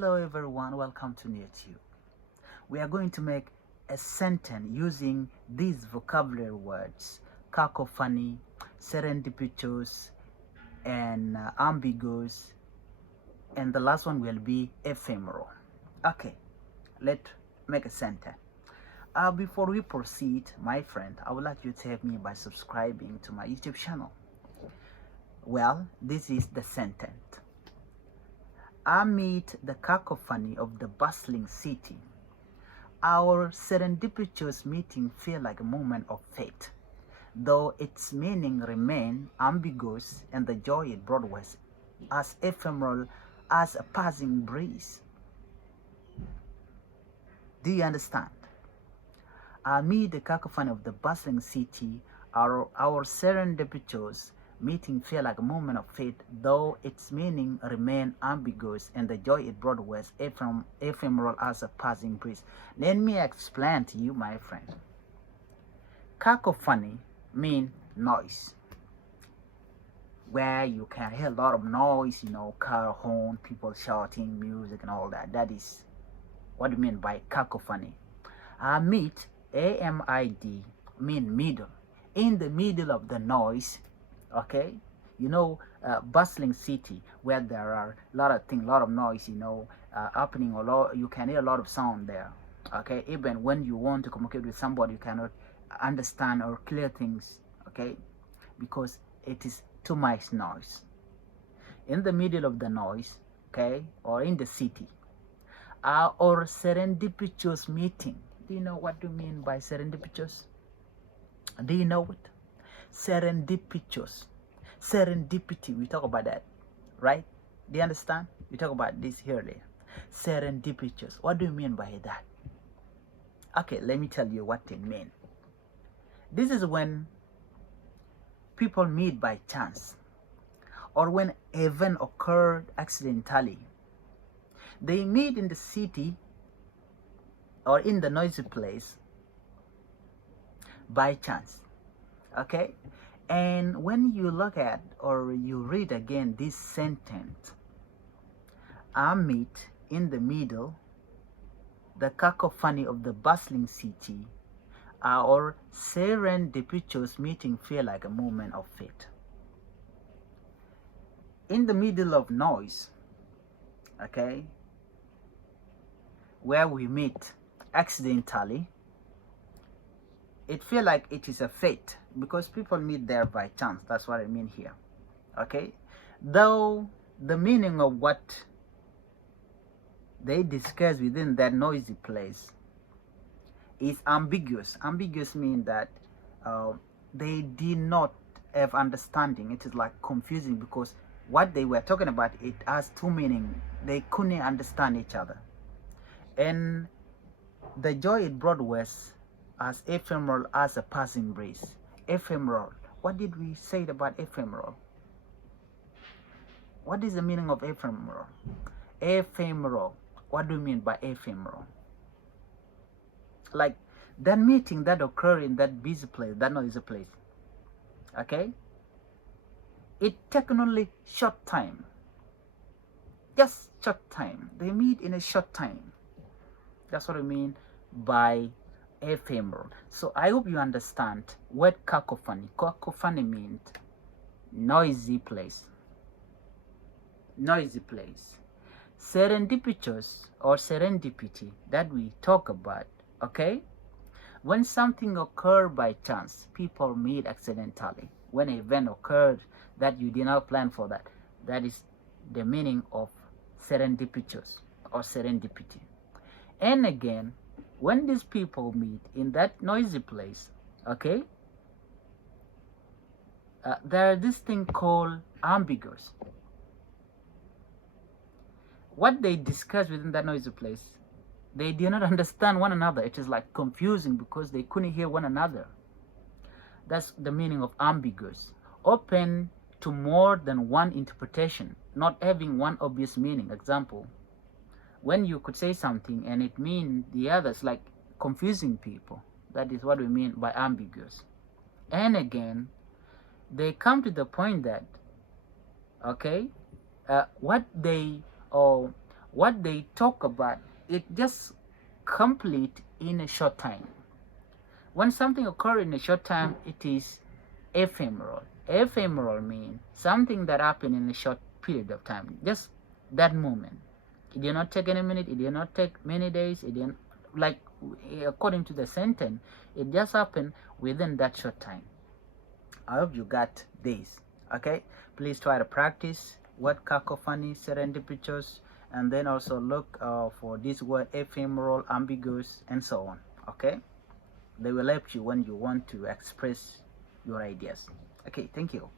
Hello everyone, welcome to YouTube. We are going to make a sentence using these vocabulary words: cacophony, serendipitous, and ambiguous, and the last one will be ephemeral. Okay, let's make a sentence. Before we proceed, my friend, I would like you to help me by subscribing to my YouTube channel. Well, this is the sentence. Amid the cacophony of the bustling city, our serendipitous meeting felt like a moment of fate, though its meaning remained ambiguous and the joy it brought was as ephemeral as a passing breeze. Do you understand? Amid the cacophony of the bustling city, our serendipitous meeting felt like a moment of fate, though its meaning remained ambiguous and the joy it brought was ephemeral as a passing breeze. Let me explain to you, my friend. Cacophony means noise, where you can hear a lot of noise, car horn, people shouting, music, and all that. That is what we mean by cacophony. Amid, AMID, mean middle. In the middle of the noise, okay, bustling city where there are a lot of things, a lot of noise, happening a lot. You can hear a lot of sound there. Okay, even when you want to communicate with somebody, you cannot understand or clear things. Okay, because it is too much noise. In the middle of the noise, okay, or in the city, or serendipitous meeting. Do you know what do you mean by serendipitous? Do you know it? Serendipitous, serendipity, we talk about that, right? Do you understand? We talk about this earlier. Serendipitous, what do you mean by that? Okay, let me tell you what it means. This is when people meet by chance, or when event occurred accidentally. They meet in the city or in the noisy place by chance. Okay, and when you look at or you read again this sentence, amid, in the middle, the cacophony of the bustling city, our serendipitous meeting feel like a moment of fate. In the middle of noise, okay, where we meet accidentally, it feel like it is a fate because people meet there by chance. That's what I mean here. Okay, though the meaning of what they discuss within that noisy place is ambiguous. Ambiguous means that they did not have understanding. It is like confusing because what they were talking about, it has two meanings. They couldn't understand each other, and the joy it brought was as ephemeral as a passing breeze. Ephemeral. What did we say about ephemeral? What is the meaning of ephemeral? Ephemeral. What do you mean by ephemeral? Like that meeting that occurred in that busy place, that noisy place. Okay? It taken only short time. Just short time. They meet in a short time. That's what I mean by ephemeral. So I hope you understand what cacophony. Cacophony means noisy place. Noisy place. Serendipitous or serendipity that we talk about, okay? When something occurred by chance, people meet accidentally. When an event occurred that you did not plan for, that is the meaning of serendipitous or serendipity. And again, when these people meet in that noisy place, okay, there is this thing called ambiguous. What they discuss within that noisy place, they do not understand one another. It is like confusing because they couldn't hear one another. That's the meaning of ambiguous. Open to more than one interpretation, not having one obvious meaning. Example, when you could say something and it means the others, like confusing people. That is what we mean by ambiguous. And again, they come to the point that, okay, what they what they talk about, it just complete in a short time. When something occurs in a short time, it is ephemeral. Ephemeral means something that happened in a short period of time, just that moment. It did not take any minute, it did not take many days, it didn't, like, according to the sentence, it just happened within that short time. I hope you got this. Okay, please try to practice what cacophony, serendipitous, and then also look for this word ephemeral, ambiguous, and so on. Okay, they will help you when you want to express your ideas. Okay, thank you.